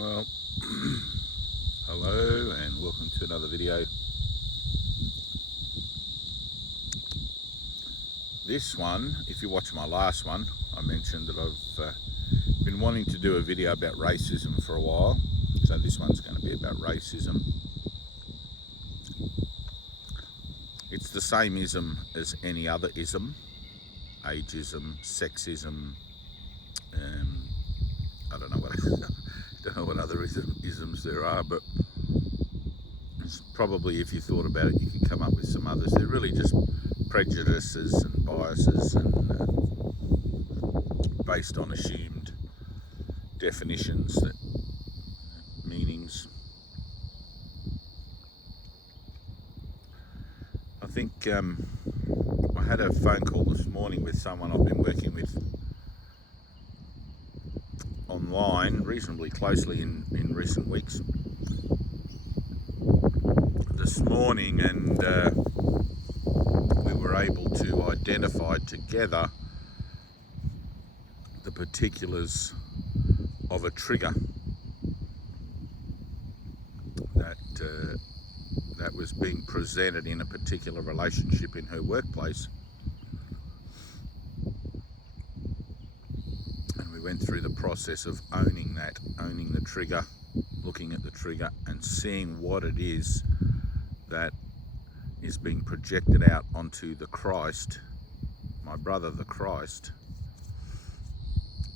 Well, hello and welcome to another video. This one, if you watch my last one, I mentioned that I've been wanting to do a video about racism for a while. So this one's going to be about racism. It's the same ism as any other ism. Ageism, sexism, I don't know what other isms there are, but it's probably, if you thought about it, you could come up with some others. They're really just prejudices and biases and based on assumed definitions, that meanings. I think I had a phone call this morning with someone I've been working with online reasonably closely in recent weeks this morning, and we were able to identify together the particulars of a trigger that was being presented in a particular relationship in her workplace. And we went through the process of owning the trigger, looking at the trigger and seeing what it is that is being projected out onto the Christ, my brother the Christ,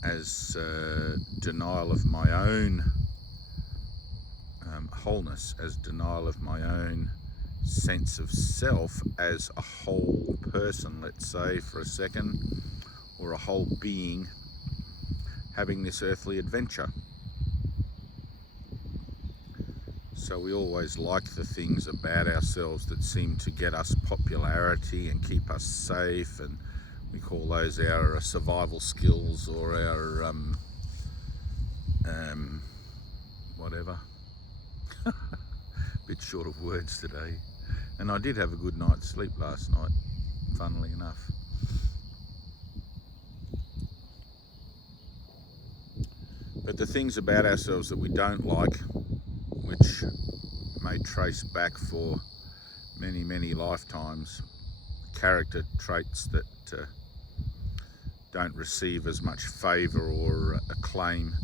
as denial of my own wholeness, as denial of my own sense of self as a whole person, let's say for a second, or a whole being having this earthly adventure. So we always like the things about ourselves that seem to get us popularity and keep us safe, and we call those our survival skills or our whatever. Bit short of words today. And I did have a good night's sleep last night, funnily enough. But the things about ourselves that we don't like, which may trace back for many, many lifetimes, character traits that don't receive as much favour or acclaim.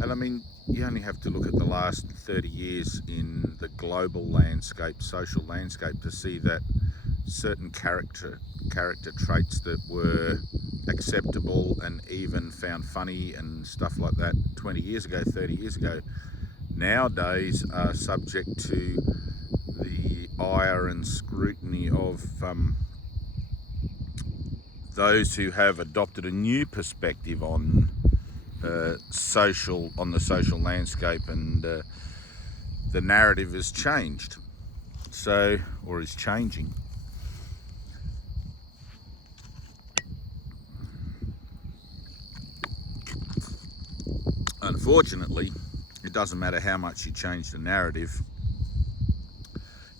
And I mean, you only have to look at the last 30 years in the global landscape, social landscape, to see that certain character traits that were acceptable and even found funny and stuff like that 20 years ago, 30 years ago, nowadays are subject to the ire and scrutiny of those who have adopted a new perspective on the social landscape, and the narrative has changed, or is changing. Unfortunately, it doesn't matter how much you change the narrative,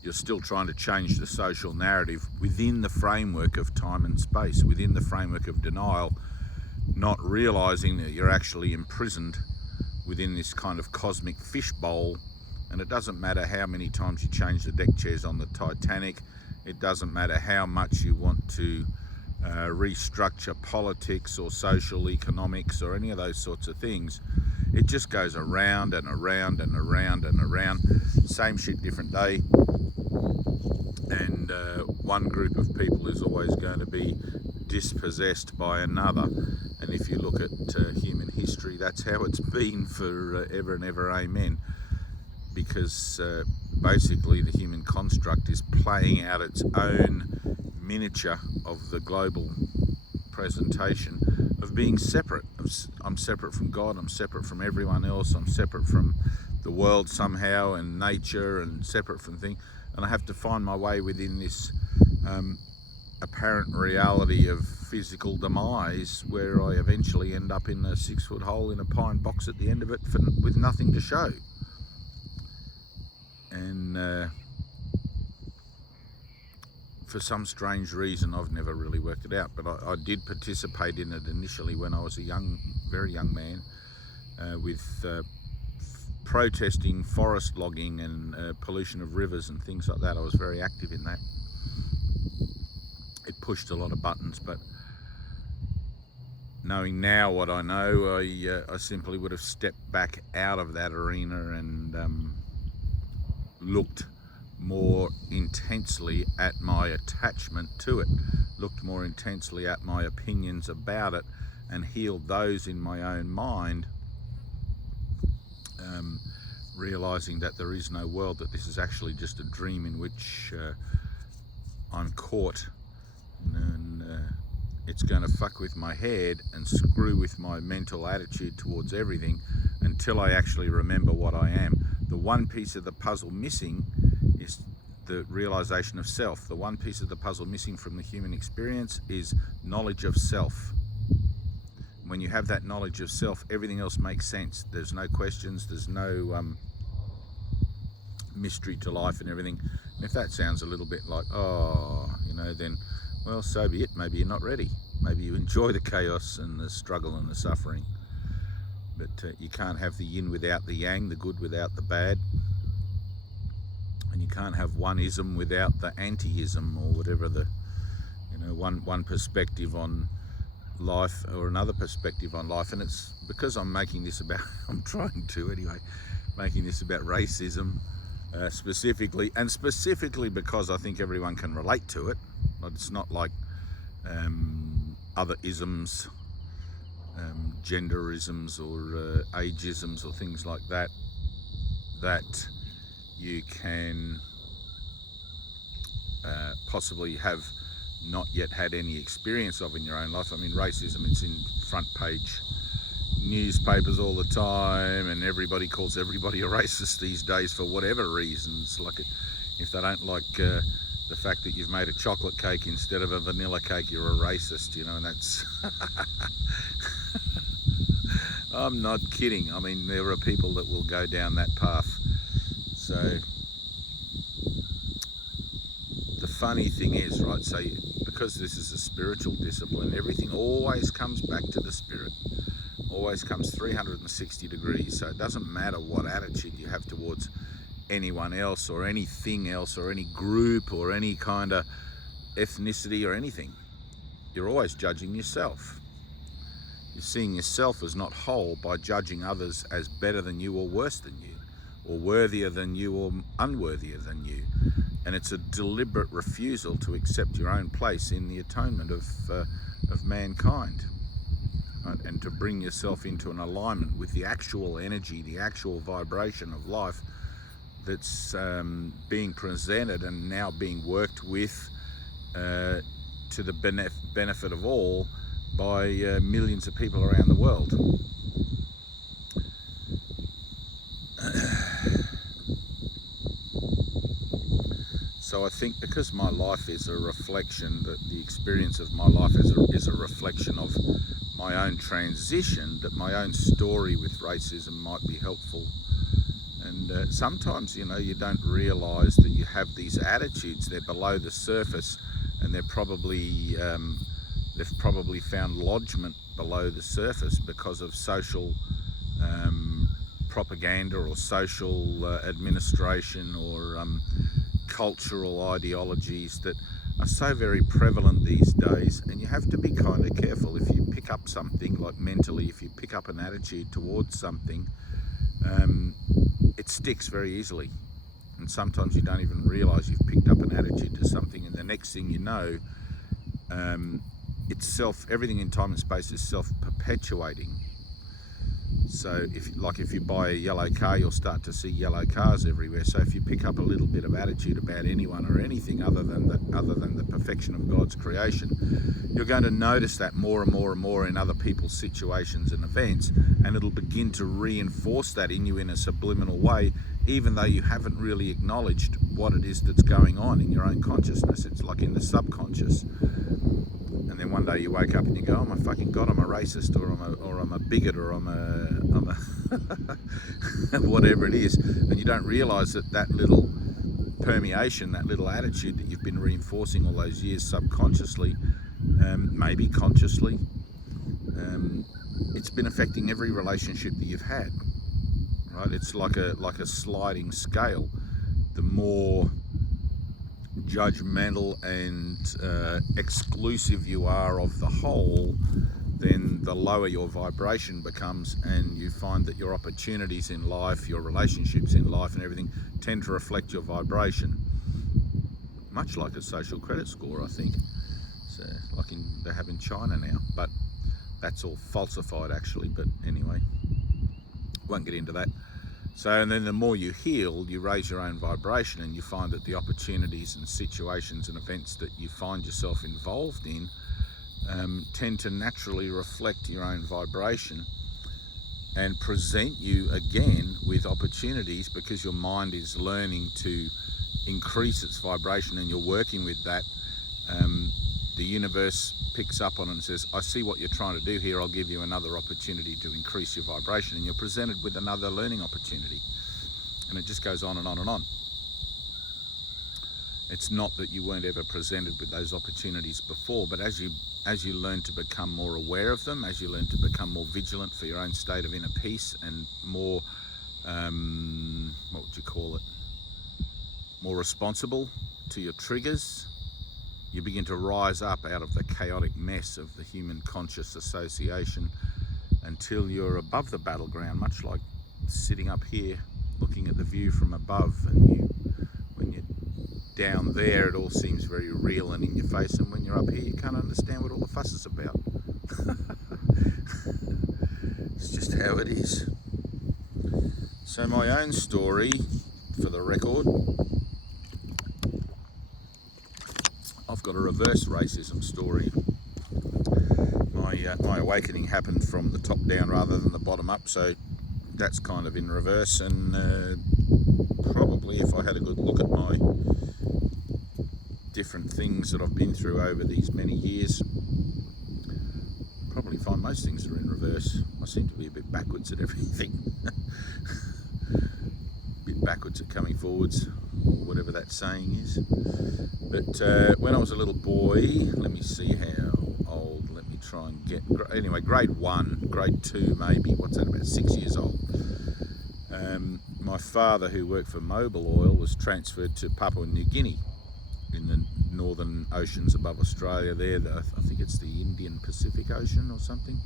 you're still trying to change the social narrative within the framework of time and space, within the framework of denial, not realizing that you're actually imprisoned within this kind of cosmic fishbowl. And it doesn't matter how many times you change the deck chairs on the Titanic, it doesn't matter how much you want to restructure politics or social economics or any of those sorts of things. It just goes around and around and around and around. Same shit, different day. And one group of people is always going to be dispossessed by another. And if you look at human history, that's how it's been for ever and ever, amen. Because basically the human construct is playing out its own miniature of the global presentation of being separate. I'm separate from God, I'm separate from everyone else, I'm separate from the world somehow and nature, and separate from things. And I have to find my way within this apparent reality of physical demise, where I eventually end up in a 6-foot hole in a pine box at the end of it with nothing to show. And for some strange reason, I've never really worked it out, but I did participate in it initially when I was a very young man, with protesting forest logging and pollution of rivers and things like that. I was very active in that. It pushed a lot of buttons, but knowing now what I know, I simply would have stepped back out of that arena and looked more intensely at my attachment to it, looked more intensely at my opinions about it, and healed those in my own mind, realizing that there is no world, that this is actually just a dream in which I'm caught, and it's going to fuck with my head and screw with my mental attitude towards everything until I actually remember what I am. The one piece of the puzzle missing is the realization of self. The one piece of the puzzle missing from the human experience is knowledge of self. When you have that knowledge of self, everything else makes sense. There's no questions, there's no mystery to life and everything. And if that sounds a little bit like, oh, you know, then, well, so be it. Maybe you're not ready. Maybe you enjoy the chaos and the struggle and the suffering. But you can't have the yin without the yang, the good without the bad. And you can't have one ism without the anti-ism, or whatever the, you know, one perspective on life or another perspective on life. And it's because I'm making this about, I'm trying to anyway, making this about racism specifically, and specifically because I think everyone can relate to it. It's not like other isms, genderisms or ageisms or things like that, that you can possibly have not yet had any experience of in your own life. I mean, racism, it's in front page newspapers all the time, and everybody calls everybody a racist these days for whatever reasons. Like, if they don't like the fact that you've made a chocolate cake instead of a vanilla cake, you're a racist, you know. And that's I'm not kidding. I mean, there are people that will go down that path. So the funny thing is, right, so because this is a spiritual discipline, everything always comes back to the spirit, always comes 360 degrees. So it doesn't matter what attitude you have towards anyone else or anything else or any group or any kind of ethnicity or anything. You're always judging yourself. You're seeing yourself as not whole by judging others as better than you or worse than you, or worthier than you or unworthier than you. And it's a deliberate refusal to accept your own place in the atonement of mankind, right? And to bring yourself into an alignment with the actual energy, the actual vibration of life that's being presented and now being worked with to the benefit of all by millions of people around the world. So I think because my life is a reflection, that the experience of my life is a reflection of my own transition, that my own story with racism might be helpful. And sometimes, you know, you don't realise that you have these attitudes. They're below the surface, and they've probably found lodgement below the surface because of social propaganda or social administration or cultural ideologies that are so very prevalent these days. And you have to be kind of careful. If you pick up something, like mentally, if you pick up an attitude towards something, it sticks very easily. And sometimes you don't even realise you've picked up an attitude to something, and the next thing you know, everything in time and space is self-perpetuating. So if you buy a yellow car, you'll start to see yellow cars everywhere. So if you pick up a little bit of attitude about anyone or anything other than the perfection of God's creation, you're going to notice that more and more and more in other people's situations and events, and it'll begin to reinforce that in you in a subliminal way, even though you haven't really acknowledged what it is that's going on in your own consciousness. It's like in the subconscious. And then one day you wake up and you go, oh my fucking God, I'm a racist, or I'm a bigot, or I'm a whatever it is. And you don't realise that little permeation, that little attitude that you've been reinforcing all those years subconsciously, maybe consciously, it's been affecting every relationship that you've had. right? It's like a sliding scale. The more judgmental and exclusive you are of the whole, then the lower your vibration becomes, and you find that your opportunities in life, your relationships in life and everything tend to reflect your vibration. Much like a social credit score, I think. So, like they have in China now, but that's all falsified actually, but anyway, won't get into that. So, and then the more you heal, you raise your own vibration, and you find that the opportunities and situations and events that you find yourself involved in tend to naturally reflect your own vibration and present you again with opportunities, because your mind is learning to increase its vibration and you're working with that. The universe picks up on it and says, I see what you're trying to do here, I'll give you another opportunity to increase your vibration, and you're presented with another learning opportunity, and it just goes on and on and on. It's not that you weren't ever presented with those opportunities before, but as you learn to become more aware of them, as you learn to become more vigilant for your own state of inner peace, and more, what would you call it, more responsible to your triggers, you begin to rise up out of the chaotic mess of the human conscious association until you're above the battleground, much like sitting up here looking at the view from above, and when you're down there it all seems very real and in your face, and when you're up here you can't understand what all the fuss is about. It's just how it is. So my own story, for the record, I've got a reverse racism story. My awakening happened from the top down rather than the bottom up, so that's kind of in reverse, and probably if I had a good look at my different things that I've been through over these many years, probably find most things are in reverse. I seem to be a bit backwards at everything. A bit backwards at coming forwards, or whatever that saying is. But when I was a little boy, let me see how old, let me try and get, anyway, grade 1, grade 2 maybe, what's that, about 6 years old. My father, who worked for Mobil Oil, was transferred to Papua New Guinea in the northern oceans above Australia there. I think it's the Indian Pacific Ocean or something.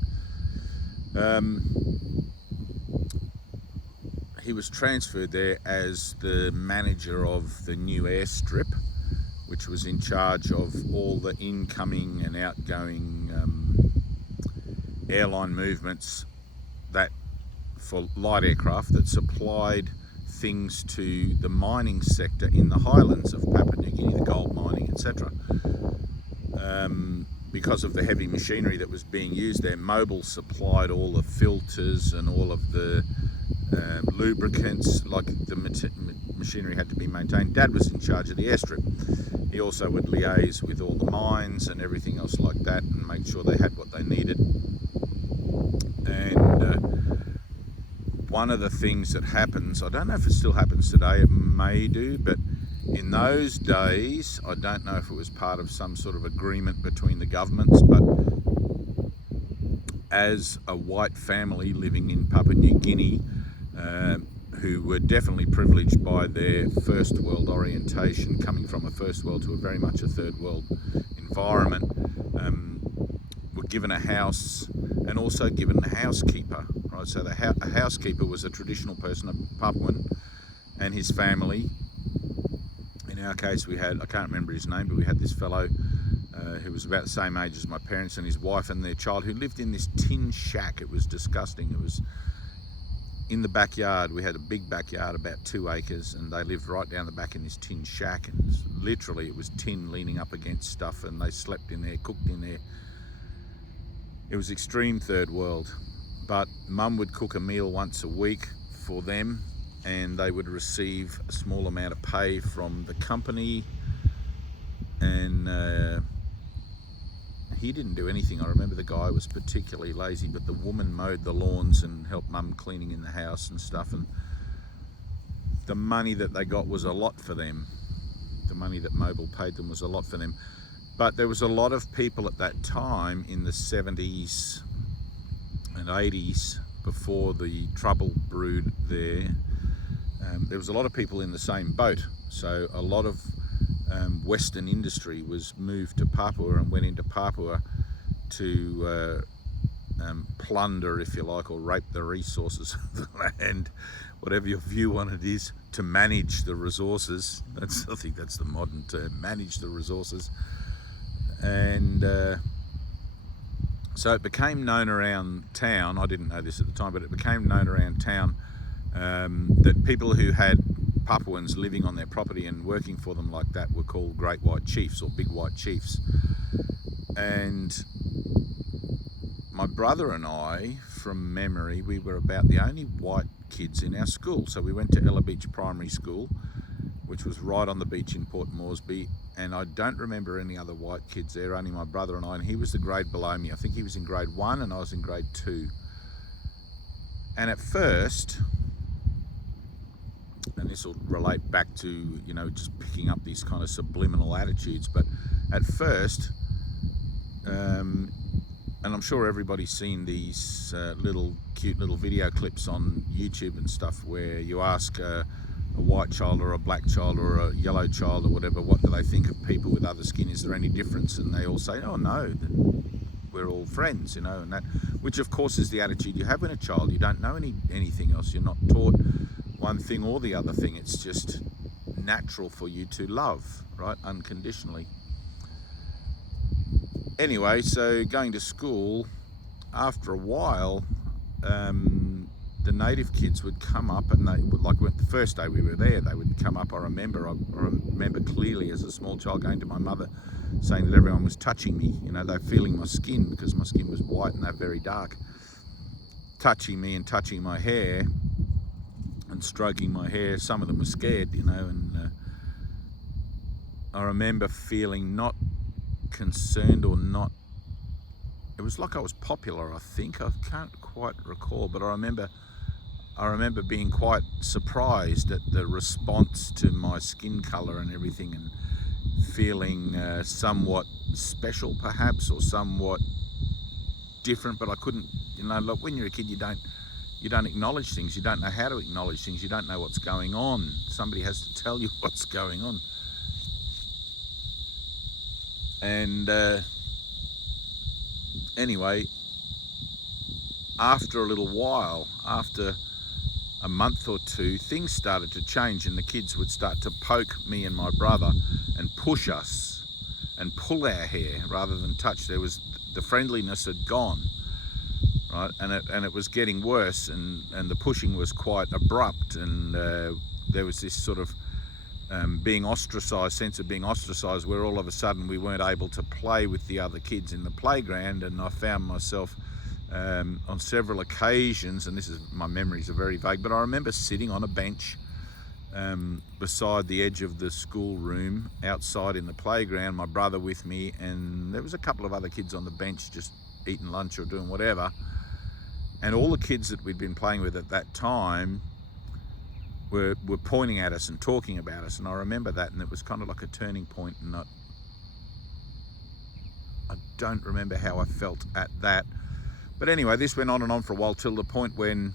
He was transferred there as the manager of the new airstrip, which was in charge of all the incoming and outgoing airline movements that for light aircraft that supplied things to the mining sector in the highlands of Papua New Guinea, the gold mining, etc. Because of the heavy machinery that was being used there, Mobil supplied all the filters and all of the lubricants, like the machinery had to be maintained. Dad was in charge of the airstrip. He also would liaise with all the mines and everything else like that and make sure they had what they needed. And one of the things that happens, I don't know if it still happens today, it may do, but in those days, I don't know if it was part of some sort of agreement between the governments, but as a white family living in Papua New Guinea, who were definitely privileged by their first world orientation, coming from a first world to a very much a third world environment, were given a house and also given a housekeeper, right? So a housekeeper was a traditional person, a Papuan, and his family. In our case, we had, I can't remember his name, but we had this fellow who was about the same age as my parents, and his wife and their child, who lived in this tin shack. It was disgusting. It was in the backyard. We had a big backyard, about 2 acres, and they lived right down the back in this tin shack, and literally it was tin leaning up against stuff, and they slept in there, cooked in there. It was extreme third world, but Mum would cook a meal once a week for them, and they would receive a small amount of pay from the company, and he didn't do anything. I remember the guy was particularly lazy, but the woman mowed the lawns and helped Mum cleaning in the house and stuff, and the money that they got was a lot for them. The money that Mobil paid them was a lot for them. But there was a lot of people at that time in the 70s and 80s before the trouble brewed there, there was a lot of people in the same boat. So a lot of Western industry was moved to Papua and went into Papua to plunder, if you like, or rape the resources of the land, whatever your view on it is, to manage the resources. I think that's the modern term, manage the resources. And so it became known around town, I didn't know this at the time, but it became known around town that people who had Papuans living on their property and working for them like that were called Great White Chiefs or Big White Chiefs. And my brother and I, from memory, we were about the only white kids in our school. So we went to Ella Beach Primary School, which was right on the beach in Port Moresby, and I don't remember any other white kids there, only my brother and I, and he was the grade below me. I think he was in grade 1 and I was in grade 2. And at first, and this will relate back to, you know, just picking up these kind of subliminal attitudes, but at first, and I'm sure everybody's seen these cute little video clips on YouTube and stuff where you ask a white child or a black child or a yellow child or whatever, what do they think of people with other skin? Is there any difference? And they all say, oh no, we're all friends, you know, and that, which of course is the attitude you have when a child. You don't know anything else. You're not taught one thing or the other thing. It's just natural for you to love, right, unconditionally. Anyway, so going to school, after a while, the native kids would come up, and they would, like the first day we were there, they would come up. I remember clearly as a small child going to my mother saying that everyone was touching me. You know, they're feeling my skin because my skin was white and they're very dark. Touching me and touching my hair and stroking my hair. Some of them were scared, you know, and I remember feeling not concerned or not. It was like I was popular, I think. I can't quite recall, but I remember being quite surprised at the response to my skin color and everything, and feeling somewhat special perhaps, or somewhat different, but I couldn't, you know, like when you're a kid, you don't acknowledge things. You don't know how to acknowledge things. You don't know what's going on. Somebody has to tell you what's going on. And anyway, after a little while, after a month or two, things started to change, and the kids would start to poke me and my brother and push us and pull our hair rather than touch. There was, the friendliness had gone, right, and it was getting worse, and the pushing was quite abrupt, and there was this sort of being ostracized, sense of being ostracized, where all of a sudden we weren't able to play with the other kids in the playground. And I found myself on several occasions, and my memories are very vague, but I remember sitting on a bench beside the edge of the schoolroom outside in the playground, my brother with me, and there was a couple of other kids on the bench just eating lunch or doing whatever, and all the kids that we'd been playing with at that time were pointing at us and talking about us. And I remember that, and it was kind of like a turning point, and I don't remember how I felt at that. But anyway, this went on and on for a while, till the point when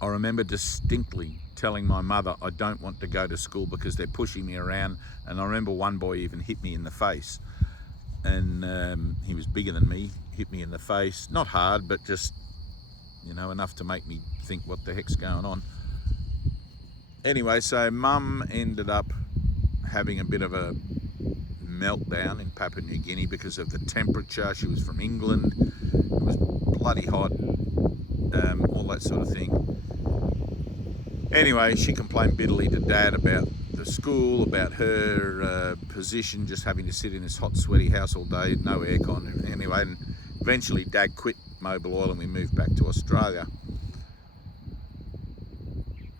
I remember distinctly telling my mother, I don't want to go to school because they're pushing me around. And I remember one boy even hit me in the face, and he was bigger than me, hit me in the face, not hard, but just, you know, enough to make me think, what the heck's going on? Anyway, so Mum ended up having a bit of a meltdown in Papua New Guinea because of the temperature. She was from England, it was bloody hot, all that sort of thing. Anyway, she complained bitterly to Dad about the school, about her position, just having to sit in this hot, sweaty house all day, no aircon. Anyway, and eventually Dad quit Mobil Oil and we moved back to Australia.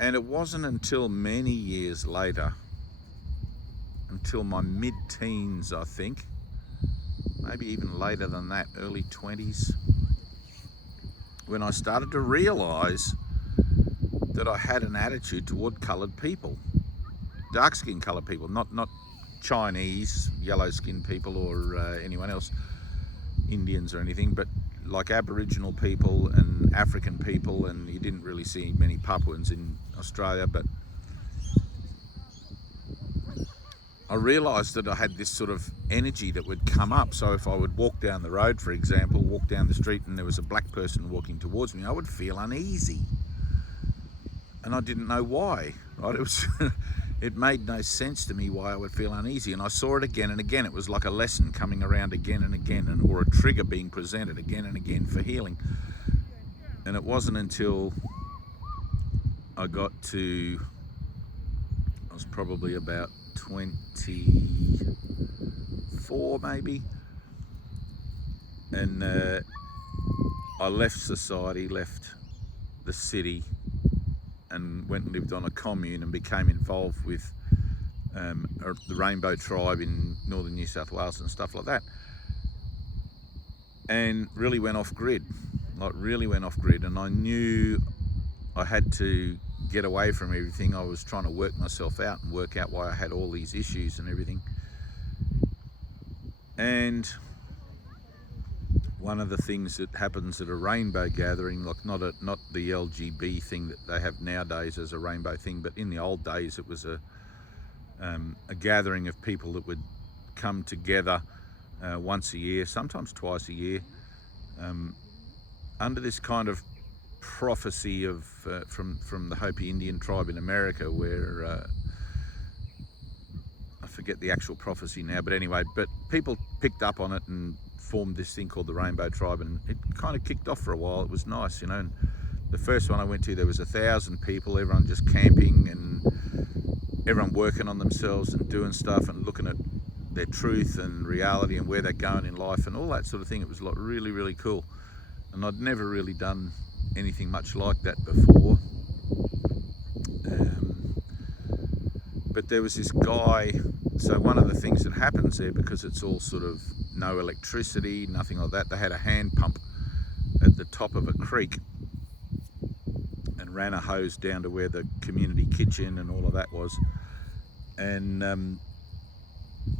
And it wasn't until many years later, until my mid-teens, I think, maybe even later than that, early 20s, when I started to realise that I had an attitude toward coloured people, dark-skinned coloured people, not Chinese, yellow-skinned people or anyone else, Indians or anything, but like Aboriginal people and African people, and you didn't really see many Papuans in Australia, but I realised that I had this sort of energy that would come up. So if I would walk down the road, for example, walk down the street and there was a black person walking towards me, I would feel uneasy. And I didn't know why, right? It made no sense to me why I would feel uneasy. And I saw it again and again. It was like a lesson coming around again and again, or a trigger being presented again and again for healing. And it wasn't until I got to, I was probably about 24 maybe, and I left society, left the city, and went and lived on a commune and became involved with the Rainbow Tribe in northern New South Wales and stuff like that, and really went off grid, and I knew I had to get away from everything. I was trying to work myself out and work out why I had all these issues and everything. And one of the things that happens at a rainbow gathering, like not the LGB thing that they have nowadays as a rainbow thing, but in the old days it was a gathering of people that would come together once a year, sometimes twice a year, under this kind of prophecy of from the Hopi Indian tribe in America, where I forget the actual prophecy now, but anyway, but people picked up on it and formed this thing called the Rainbow Tribe, and it kind of kicked off for a while. It was nice, you know. And the first one I went to, there was 1,000 people, everyone just camping and everyone working on themselves and doing stuff and looking at their truth and reality and where they're going in life and all that sort of thing. It was like really, really cool. And I'd never really done anything much like that before. But there was this guy, so one of the things that happens there, because it's all sort of no electricity, nothing like that, they had a hand pump at the top of a creek and ran a hose down to where the community kitchen and all of that was. And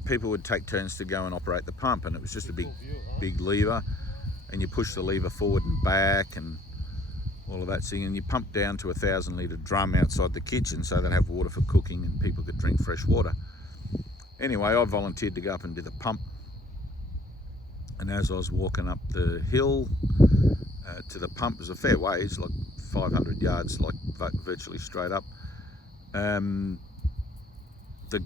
people would take turns to go and operate the pump, and it was just a big lever, and you push the lever forward and back and all of that thing, and you pump down to a 1,000-litre drum outside the kitchen so they'd have water for cooking and people could drink fresh water. Anyway, I volunteered to go up and do the pump, and as I was walking up the hill to the pump, it was a fair ways, like 500 yards, like virtually straight up. The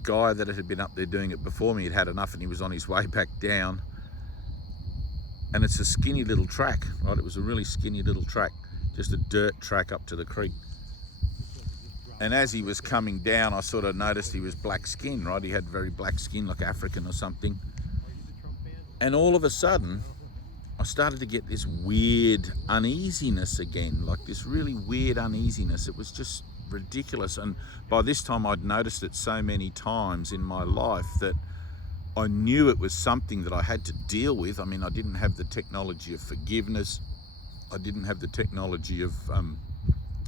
guy that had been up there doing it before me had had enough, and he was on his way back down. And it's a skinny little track, right? It was a really skinny little track, just a dirt track up to the creek. And as he was coming down, I sort of noticed he was black skinned, right? He had very black skin, like African or something. And all of a sudden, I started to get this weird uneasiness again, like this really weird uneasiness. It was just ridiculous. And by this time I'd noticed it so many times in my life that I knew it was something that I had to deal with. I mean, I didn't have the technology of forgiveness. I didn't have the technology of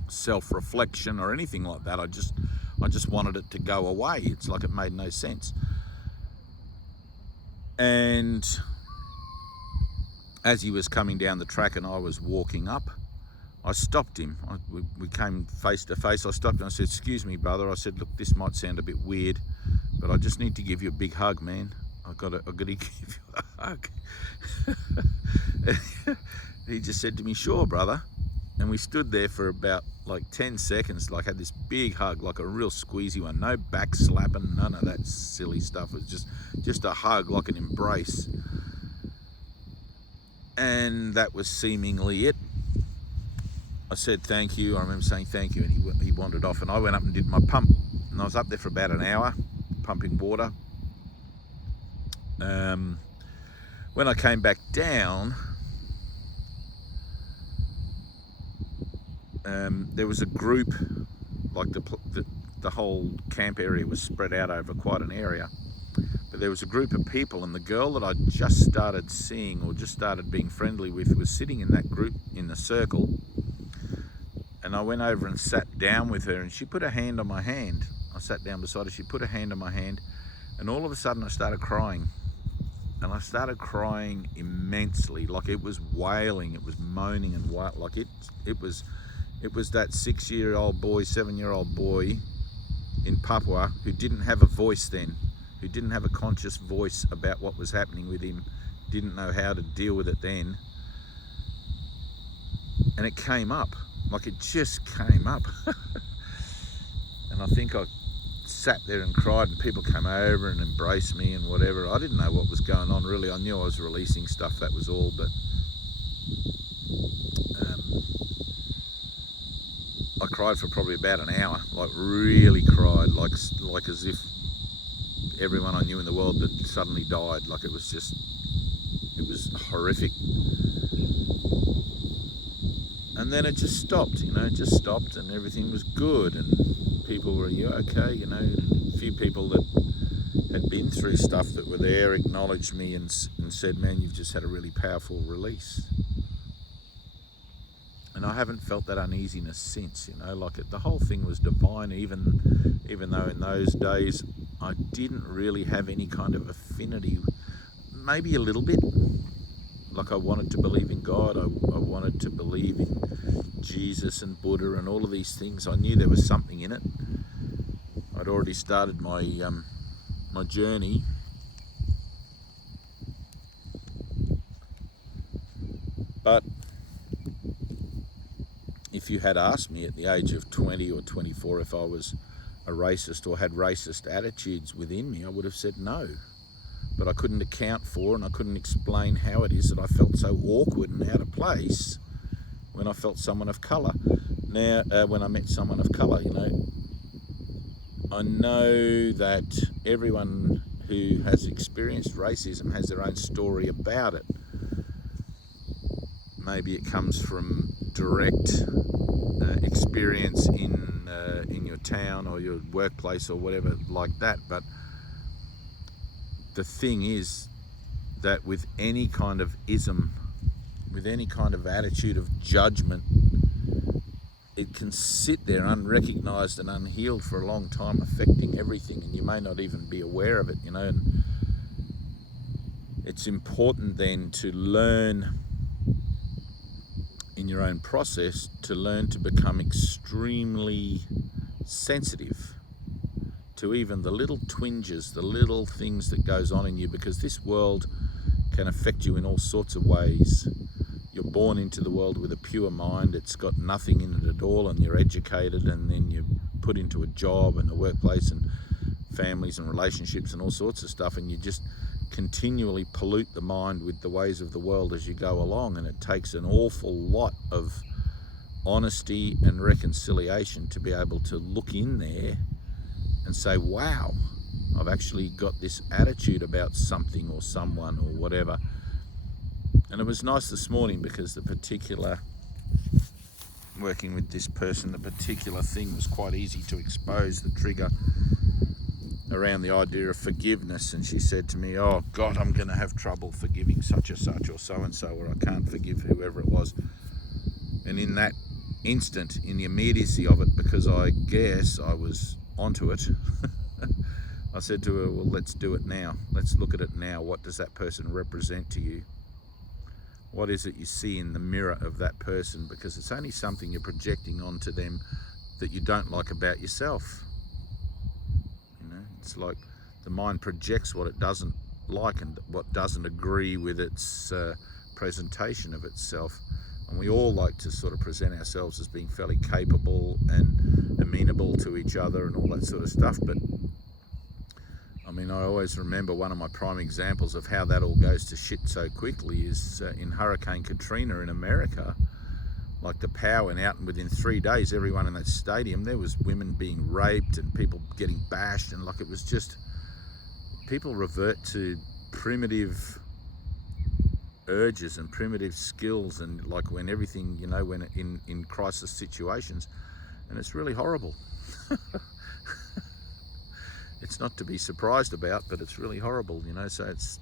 self-reflection or anything like that. I just wanted it to go away. It's like it made no sense. And as he was coming down the track and I was walking up, I stopped him. We came face to face. I stopped him. I said, "Excuse me, brother." I said, "Look, this might sound a bit weird, but I just need to give you a big hug, man. I've got to give you a hug." He just said to me, "Sure, brother." And we stood there for about like 10 seconds, like had this big hug, like a real squeezy one. No back slapping, none of that silly stuff. It was just a hug, like an embrace. And that was seemingly it. I said thank you. I remember saying thank you, and he wandered off, and I went up and did my pump. And I was up there for about an hour pumping water. When I came back down, there was a group, like the whole camp area was spread out over quite an area, but there was a group of people, and the girl that I just started seeing or just started being friendly with was sitting in that group in the circle. And I went over and sat down with her, and she put her hand on my hand. I sat down beside her, she put her hand on my hand, and all of a sudden I started crying. And I started crying immensely, like it was wailing, it was moaning and like it was that 6-year-old boy, 7-year-old boy in Papua who didn't have a voice then, who didn't have a conscious voice about what was happening with him, didn't know how to deal with it then. And it came up, like it just came up. And I think I sat there and cried, and people came over and embraced me and whatever. I didn't know what was going on really. I knew I was releasing stuff, that was all. But I cried for probably about an hour, like really cried, like as if everyone I knew in the world had suddenly died. Like it was horrific. And then it just stopped, it just stopped, and everything was good, and people were, "You okay?" A few people that had been through stuff that were there acknowledged me and said, "Man, you've just had a really powerful release." And I haven't felt that uneasiness since, like the whole thing was divine, even though in those days I didn't really have any kind of affinity, maybe a little bit. Like I wanted to believe in God, I wanted to believe in Jesus and Buddha and all of these things. I knew there was something in it. I'd already started my my journey. But if you had asked me at the age of 20 or 24 if I was a racist or had racist attitudes within me, I would have said no. But I couldn't account for, and I couldn't explain how it is that I felt so awkward and out of place when I felt someone of colour. Now, when I met someone of colour, I know that everyone who has experienced racism has their own story about it. Maybe it comes from direct experience in your town or your workplace or whatever like that. But the thing is that with any kind of ism, with any kind of attitude of judgment, it can sit there unrecognised and unhealed for a long time, affecting everything, and you may not even be aware of it, and it's important then to learn in your own process, to learn to become extremely sensitive to even the little twinges, the little things that goes on in you, because this world can affect you in all sorts of ways. You're born into the world with a pure mind, it's got nothing in it at all, and you're educated, and then you're put into a job and a workplace and families and relationships and all sorts of stuff, and you just continually pollute the mind with the ways of the world as you go along. And it takes an awful lot of honesty and reconciliation to be able to look in there and say, wow, I've actually got this attitude about something or someone or whatever. And it was nice this morning because working with this person, the particular thing was quite easy to expose, the trigger around the idea of forgiveness. And she said to me, "Oh God, I'm going to have trouble forgiving such or such or so-and-so, or I can't forgive whoever it was." And in that instant, in the immediacy of it, because I guess I was onto it, I said to her, "Well, let's do it now. Let's look at it now. What does that person represent to you? What is it you see in the mirror of that person? Because it's only something you're projecting onto them that you don't like about yourself." It's like the mind projects what it doesn't like and what doesn't agree with its presentation of itself. And we all like to sort of present ourselves as being fairly capable and amenable to each other and all that sort of stuff. But I always remember one of my prime examples of how that all goes to shit so quickly is in Hurricane Katrina in America. Like the power went out, and within 3 days, everyone in that stadium, there was women being raped and people getting bashed, and like it was just, people revert to primitive urges and primitive skills, and like when everything, when in crisis situations, and it's really horrible. It's not to be surprised about, but it's really horrible, so it's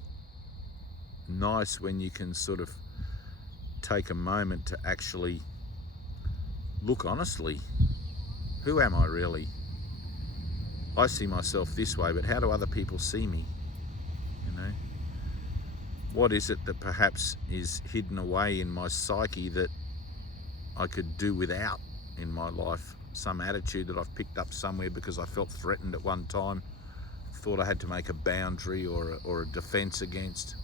nice when you can sort of take a moment to actually look honestly. Who am I really? I see myself this way, but how do other people see me? What is it that perhaps is hidden away in my psyche that I could do without in my life? Some attitude that I've picked up somewhere because I felt threatened at one time, thought I had to make a boundary or a defense against,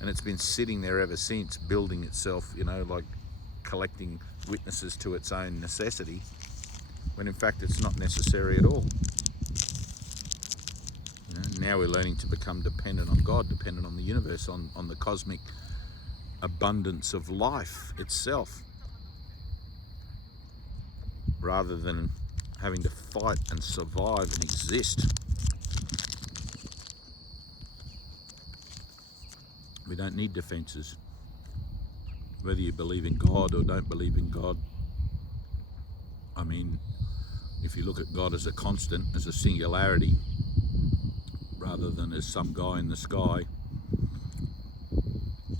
and it's been sitting there ever since, building itself, like collecting witnesses to its own necessity, when in fact it's not necessary at all. Now we're learning to become dependent on God, dependent on the universe, on the cosmic abundance of life itself, rather than having to fight and survive and exist. We don't need defenses. Whether you believe in God or don't believe in God, I mean, if you look at God as a constant, as a singularity, rather than as some guy in the sky,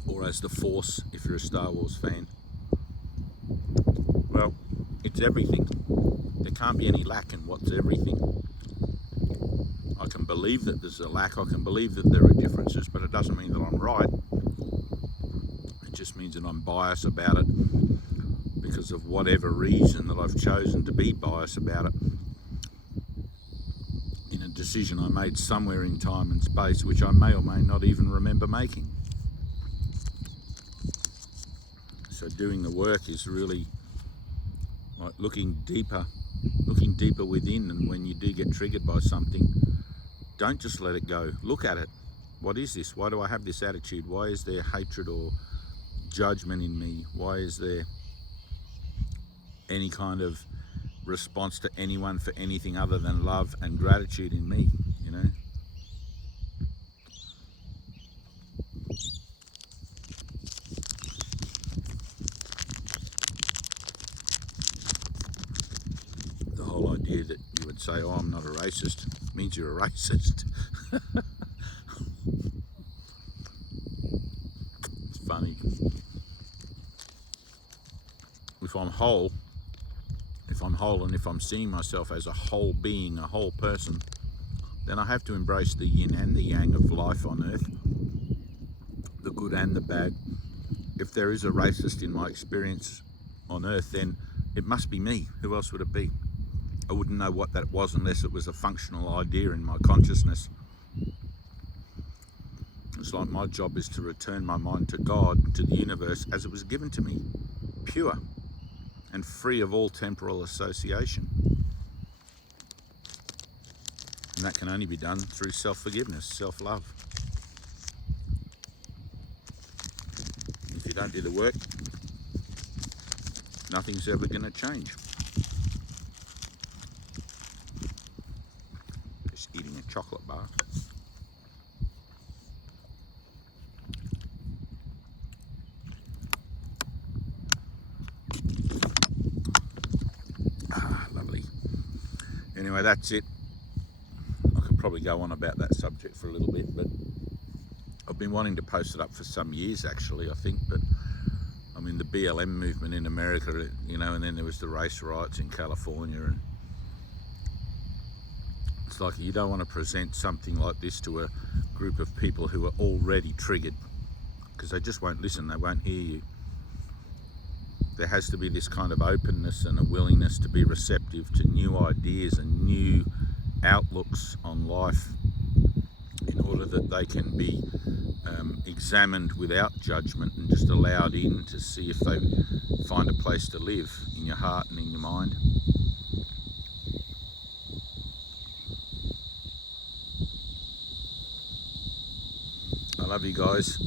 or as the Force if you're a Star Wars fan, well, it's everything. There can't be any lack in what's everything. I can believe that there's a lack, I can believe that there are differences, but it doesn't mean that I'm right. It just means that I'm biased about it because of whatever reason that I've chosen to be biased about it, in a decision I made somewhere in time and space, which I may or may not even remember making. So doing the work is really like looking deeper within, and when you do get triggered by something, don't just let it go. Look at it. What is this? Why do I have this attitude? Why is there hatred or judgment in me? Why is there any kind of response to anyone for anything other than love and gratitude in me, The whole idea that you would say, oh, I'm not a racist, means you're a racist. It's funny. If I'm whole and if I'm seeing myself as a whole being, a whole person, then I have to embrace the yin and the yang of life on earth, the good and the bad. If there is a racist in my experience on earth, then it must be me. Who else would it be? I wouldn't know what that was unless it was a functional idea in my consciousness. It's like my job is to return my mind to God, to the universe, as it was given to me, pure and free of all temporal association. And that can only be done through self-forgiveness, self-love. If you don't do the work, nothing's ever going to change. Just eating a chocolate bar. Lovely. Anyway, that's it. I could probably go on about that subject for a little bit, but I've been wanting to post it up for some years actually, I think, but I mean the BLM movement in America, and then there was the race riots in California, and it's like you don't want to present something like this to a group of people who are already triggered, because they just won't listen, they won't hear you. There has to be this kind of openness and a willingness to be receptive to new ideas and new outlooks on life, in order that they can be examined without judgment and just allowed in to see if they find a place to live in your heart and in your mind. I love you guys.